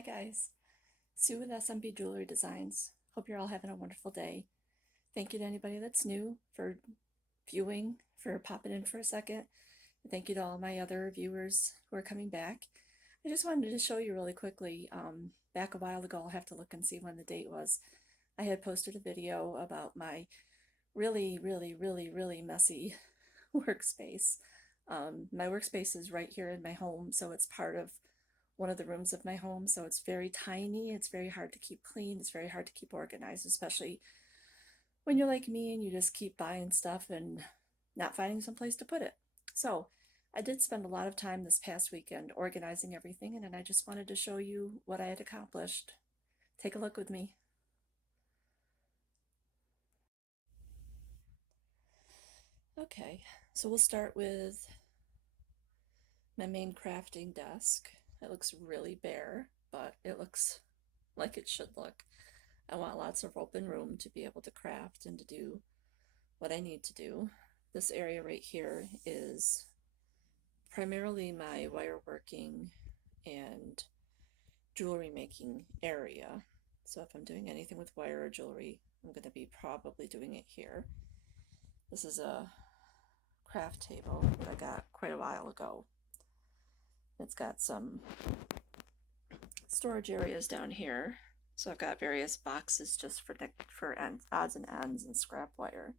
Hi guys, Sue with SMB Jewelry Designs. Hope you're all having a wonderful day. Thank you to anybody that's new for viewing, for popping in for a second. Thank you to all my other viewers who are coming back. I just wanted to show you really quickly, back a while ago, I'll have to look and see when the date was. I had posted a video about my really messy workspace. My workspace is right here in my home, so it's part of one of the rooms of my home, so it's very tiny. It's very hard to keep clean. It's very hard to keep organized, especially when you're like me and you just keep buying stuff and not finding some place to put it. So I did spend a lot of time this past weekend organizing everything, and then I just wanted to show you what I had accomplished. Take a look with me. Okay, so we'll start with my main crafting desk. It looks really bare, but it looks like it should look. I want lots of open room to be able to craft and to do what I need to do. This area right here is primarily my wire working and jewelry making area. So if I'm doing anything with wire or jewelry, I'm going to be probably doing it here. This is a craft table that I got quite a while ago. It's got some storage areas down here. So I've got various boxes just for odds and ends and scrap wire.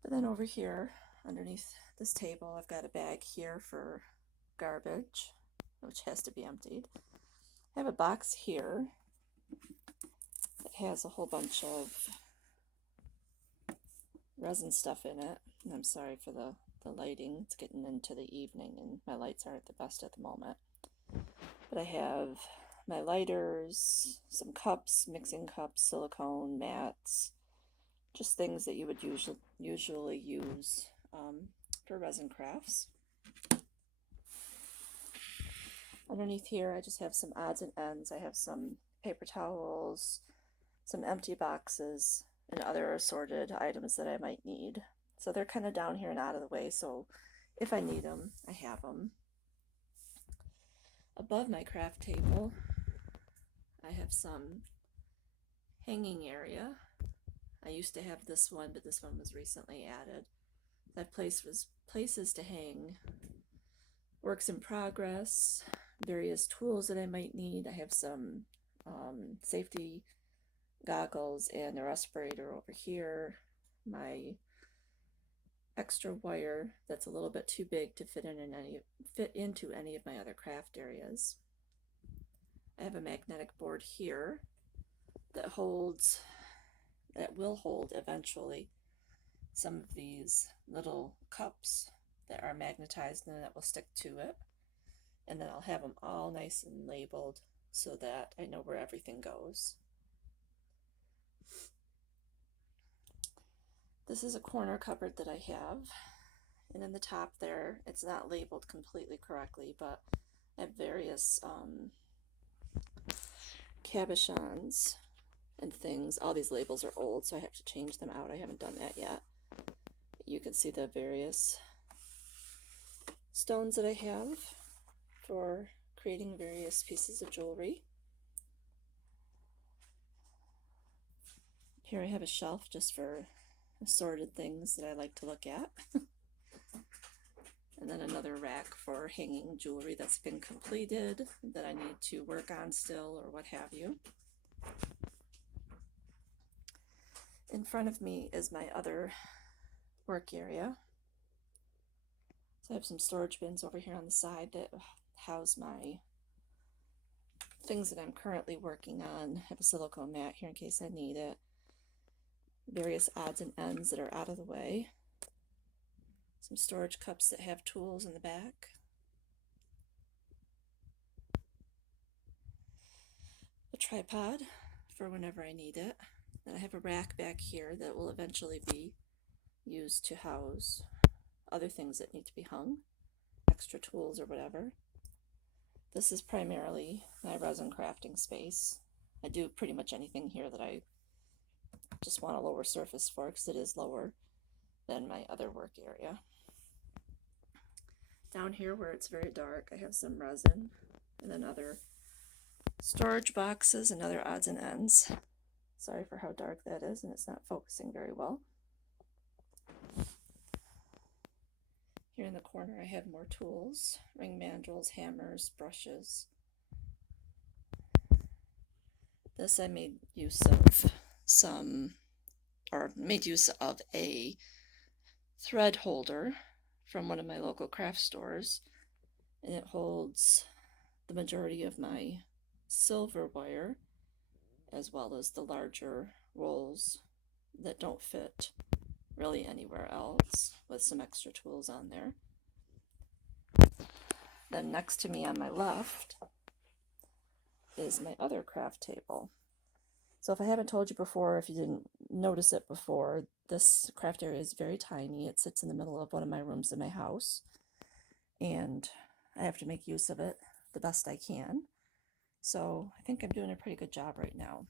But then over here, underneath this table, I've got a bag here for garbage, which has to be emptied. I have a box here that has a whole bunch of resin stuff in it. And I'm sorry for the lighting. It's getting into the evening and my lights aren't the best at the moment. But I have my lighters, some cups, mixing cups, silicone mats, just things that you would usually use for resin crafts. Underneath here, I just have some odds and ends. I have some paper towels, some empty boxes, and other assorted items that I might need. So they're kind of down here and out of the way, so if I need them, I have them. Above my craft table, I have some hanging area. I used to have this one, but this one was recently added. That place was places to hang works in progress, various tools that I might need. I have some safety goggles and a respirator over here. My extra wire that's a little bit too big to fit into any of my other craft areas. I have a magnetic board here that will hold eventually some of these little cups that are magnetized and that will stick to it. And then I'll have them all nice and labeled so that I know where everything goes. This is a corner cupboard that I have, and in the top there, it's not labeled completely correctly, but I have various cabochons and things. All these labels are old, so I have to change them out. I haven't done that yet. You can see the various stones that I have for creating various pieces of jewelry. Here I have a shelf just for assorted things that I like to look at. And then another rack for hanging jewelry that's been completed that I need to work on still or what have you. In front of me is my other work area. So I have some storage bins over here on the side that house my things that I'm currently working on. I have a silicone mat here in case I need it. Various odds and ends that are out of the way. Some storage cups that have tools in the back. A tripod for whenever I need it. Then I have a rack back here that will eventually be used to house other things that need to be hung, extra tools or whatever. This is primarily my resin crafting space. I do pretty much anything here that I just want a lower surface for because it is lower than my other work area. Down here where it's very dark, I have some resin and then other storage boxes and other odds and ends. Sorry for how dark that is, and it's not focusing very well. Here in the corner I have more tools, ring mandrels, hammers, brushes. This I made use of a thread holder from one of my local craft stores, and it holds the majority of my silver wire as well as the larger rolls that don't fit really anywhere else, with some extra tools on there. Then next to me on my left is my other craft table. So if I haven't told you before, if you didn't notice it before, this craft area is very tiny. It sits in the middle of one of my rooms in my house, and I have to make use of it the best I can. So I think I'm doing a pretty good job right now.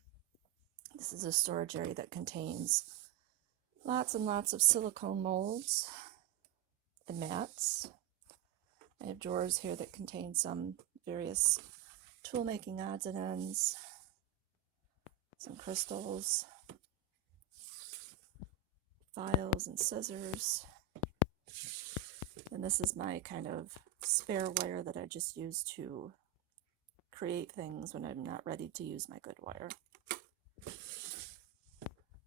This is a storage area that contains lots and lots of silicone molds and mats. I have drawers here that contain some various tool making odds and ends, some crystals, files and scissors. And this is my kind of spare wire that I just use to create things when I'm not ready to use my good wire.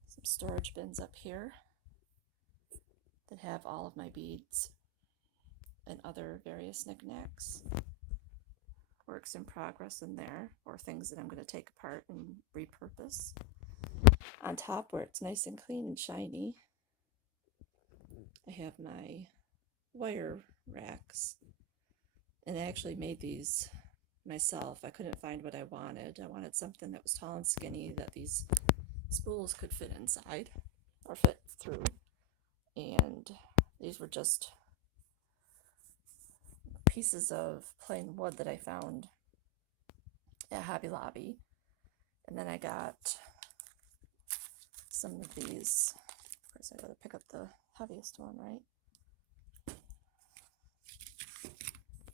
Some storage bins up here that have all of my beads and other various knickknacks, works in progress in there, or things that I'm going to take apart and repurpose. On top, where it's nice and clean and shiny, I have my wire racks, and I actually made these myself. I couldn't find what I wanted. I wanted something that was tall and skinny that these spools could fit inside or fit through, and these were just pieces of plain wood that I found at Hobby Lobby. And then I got some of these. Of course, I gotta pick up the heaviest one, right?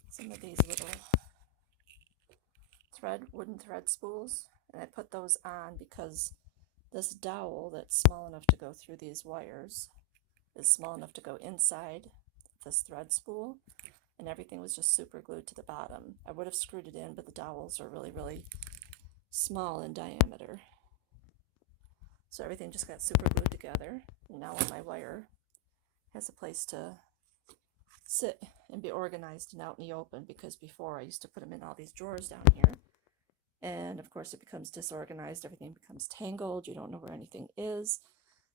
Some of these little wooden thread spools, and I put those on because this dowel that's small enough to go through these wires is small enough to go inside this thread spool, and everything was just super glued to the bottom. I would have screwed it in, but the dowels are really, really small in diameter. So everything just got super glued together, and now my wire has a place to sit and be organized and out in the open, because before I used to put them in all these drawers down here, and of course it becomes disorganized, everything becomes tangled, you don't know where anything is.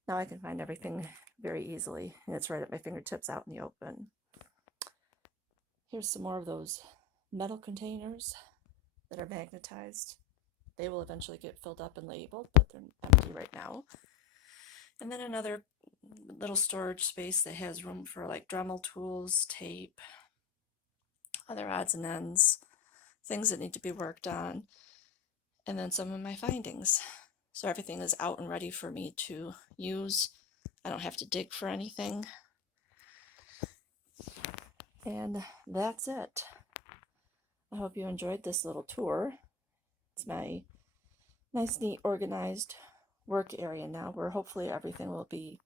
Now I can find everything very easily, and it's right at my fingertips out in the open. Here's some more of those metal containers that are magnetized. They will eventually get filled up and labeled, but they're empty right now. And then another little storage space that has room for like Dremel tools, tape, other odds and ends, things that need to be worked on, and then some of my findings. So everything is out and ready for me to use. I don't have to dig for anything. And that's it. I hope you enjoyed this little tour. It's my nice, neat, organized work area now, where hopefully everything will be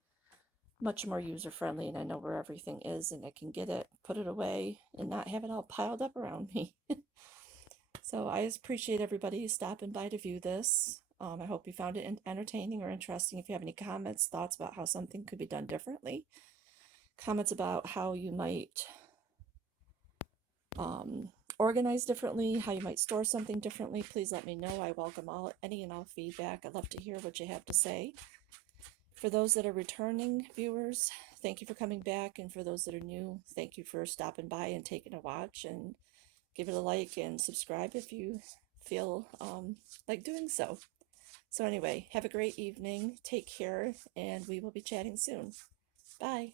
much more user-friendly, and I know where everything is, and I can get it, put it away, and not have it all piled up around me. So I appreciate everybody stopping by to view this. I hope you found it entertaining or interesting. If you have any comments, thoughts about how something could be done differently, comments about how you might organize differently, how you might store something differently, please let me know. I welcome any and all feedback. I'd love to hear what you have to say. For those that are returning viewers, thank you for coming back, and for those that are new, thank you for stopping by and taking a watch, and give it a like and subscribe if you feel like doing so. So anyway, have a great evening, take care, and we will be chatting soon. Bye.